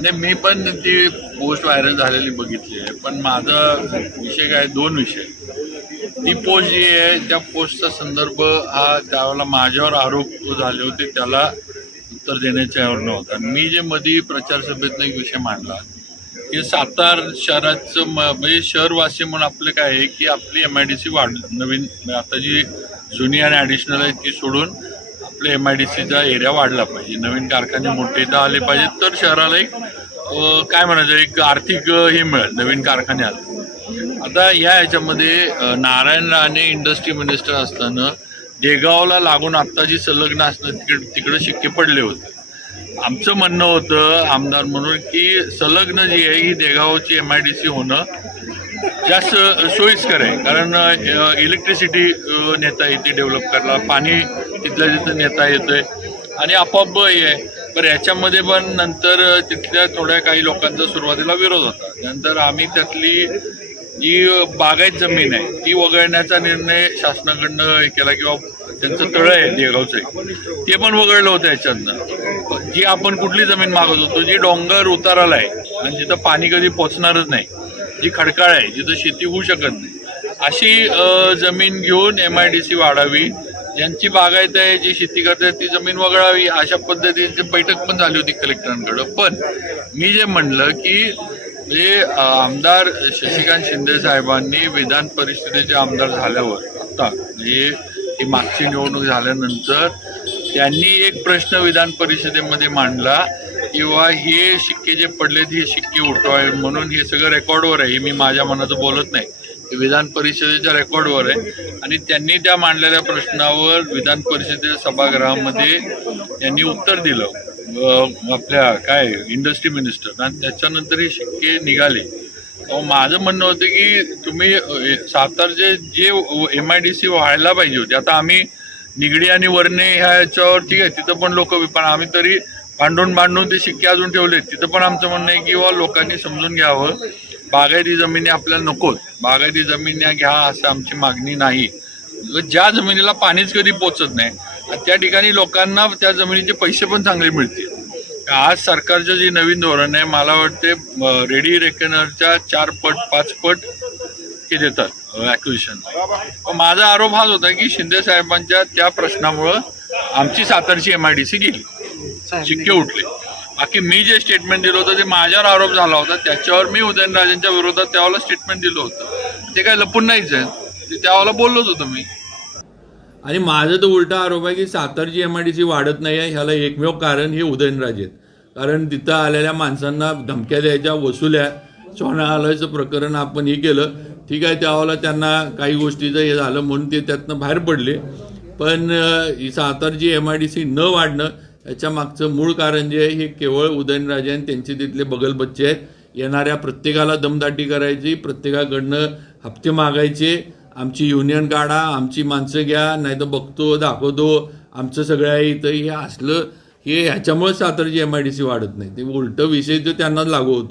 नाही मी पण ती पोस्ट व्हायरल झालेली बघितली आहे. पण माझा विषय काय दोन विषय. ती पोस्ट जी आहे त्या पोस्टचा संदर्भ हा त्यावेळेला माझ्यावर आरोप झाले होते त्याला उत्तर देण्याच्या यावर नव्हता. मी जे मधी प्रचारसभेतनं एक विषय मांडला की सातार शहराचं म- म्हणजे शहरवासी म्हणून आपलं काय आहे की आपली एम आय डी सी वाढ नवीन आता जी जुनी आणि ॲडिशनल आहे ती सोडून आपल्या एम आय डी सीचा एरिया वाढला पाहिजे. नवीन कारखाने मोठे इथं आले पाहिजेत. तर शहराला एक काय म्हणायचं एक आर्थिक हे मिळेल नवीन कारखाने आले. आता या ह्याच्यामध्ये नारायण राणे इंडस्ट्री मिनिस्टर असताना देगावला लागून आत्ता जी संलग्न असणं तिकडे तिकडे शिक्के पडले होते. आमचं म्हणणं होतं आमदार म्हणून की संलग्न जी आहे ही देगावची एम आय डी सी होणं जास्त सोयीस्कर आहे. कारण इलेक्ट्रिसिटी नेता येते डेव्हलप करायला पाणी तिथल्या तिथं नेता येतंय. आणि आपोआप हे आहे. बरं याच्यामध्ये पण नंतर तिथल्या थोड्या काही लोकांचा सुरुवातीला विरोध होता. नंतर आम्ही त्यातली जी बागायत जमीन आहे ती वगळण्याचा निर्णय शासनाकडनं हे केला किंवा त्यांचं तळ आहे देगावचं ते पण वगळलं होतं याच्यातनं. जी आपण कुठली जमीन मागत होतो जी डोंगर उताराला आहे. आणि जिथं पाणी कधी पोचणारच नाही. जी खडकाळ आहे जिथं शेती होऊ शकत नाही. अशी जमीन घेऊन एम आय डी सी वाढावी ज्यांची बागायत आहे जी शेती करतात ती जमीन वगळावी अशा पद्धतीची बैठक पण झाली होती कलेक्टरांकडं. पण मी जे म्हणलं की जे आमदार शशिकांत शिंदे साहेबांनी विधान परिषदेचे आमदार झाल्यावर आता म्हणजे ही मागची निवडणूक झाल्यानंतर त्यांनी एक प्रश्न विधान परिषदेमध्ये मांडला किंवा हे शिक्के जे पडलेत हे शिक्के उठवावे म्हणून हे सगळं रेकॉर्डवर आहे. हे मी माझ्या मनाचं बोलत नाही. हे विधान परिषदेच्या रेकॉर्डवर आहे. आणि त्यांनी त्या मांडलेल्या प्रश्नावर विधान परिषदेच्या सभागृहामध्ये त्यांनी उत्तर दिलं. आपल्या काय इंडस्ट्री मिनिस्टर आणि त्याच्यानंतर हे शिक्के निघाले. माझं म्हणणं होतं की तुम्ही सातारचे जे एम आय डी सी व्हायला पाहिजे होते. आता आम्ही निगडी आणि वर्णे ह्या याच्यावर ठीक आहे तिथं पण लोक पण आम्ही तरी भांडून भांडून ते शिक्के अजून ठेवले तिथं पण आमचं म्हणणं आहे की बुवा लोकांनी समजून घ्यावं. बागायती जमिनी आपल्याला नकोत. बागायती जमिनी घ्या असं आमची मागणी नाही. ज्या जमिनीला पाणीच कधी पोचत नाही त्या ठिकाणी लोकांना त्या जमिनीचे पैसे पण चांगले मिळतील. आज सरकारचं जे नवीन धोरण आहे मला वाटते रेडी रेकनरच्या चार पट पाच पट हे देतात ॲक्विशन माझा आरोप हाच होता की शिंदे साहेबांच्या त्या प्रश्नामुळं आमची सातारची एम आय डी सी गेली. शिक्के उठले. बाकी मी जे स्टेटमेंट दिलं होतं ते माझ्यावर आरोप झाला होता. त्याच्यावर मी उदयनराजेंच्या विरोधात त्यावेळेला स्टेटमेंट दिलं होतं. ते काय लपून नाहीच आहे ते त्यावेळेला बोललोच होतो मी. आणि माझं तर उलटा आरोप आहे की सातारची एम आय डी सी वाढत नाही आहे ह्याला एकमेव कारण हे उदयनराजे आहेत. कारण तिथं आलेल्या माणसांना धमक्या द्यायच्या वसुल्या सोना आलायचं प्रकरण आपण हे केलं. ठीक आहे त्यावेळेला त्यांना काही गोष्टीचं हे झालं म्हणून ते त्यातनं बाहेर पडले. पण ही सातारची एम आय डी सी न वाढणं याच्या मागचं मूळ कारण जे आहे हे केवळ उदयनराजे आणि त्यांचे तिथले बगलबच्चे आहेत. येणाऱ्या प्रत्येकाला दमदाटी करायची प्रत्येकाकडनं हप्ते मागायचे. आमची युनियन काढा आमची माणसं घ्या नाही तर बघतो दाखवतो. आमचं सगळं आहे इथं हे असलं हे ह्याच्यामुळेच सातारची एम आय डी सी वाढत नाही. ते उलटं विषय तर त्यांनाच लागू होतो.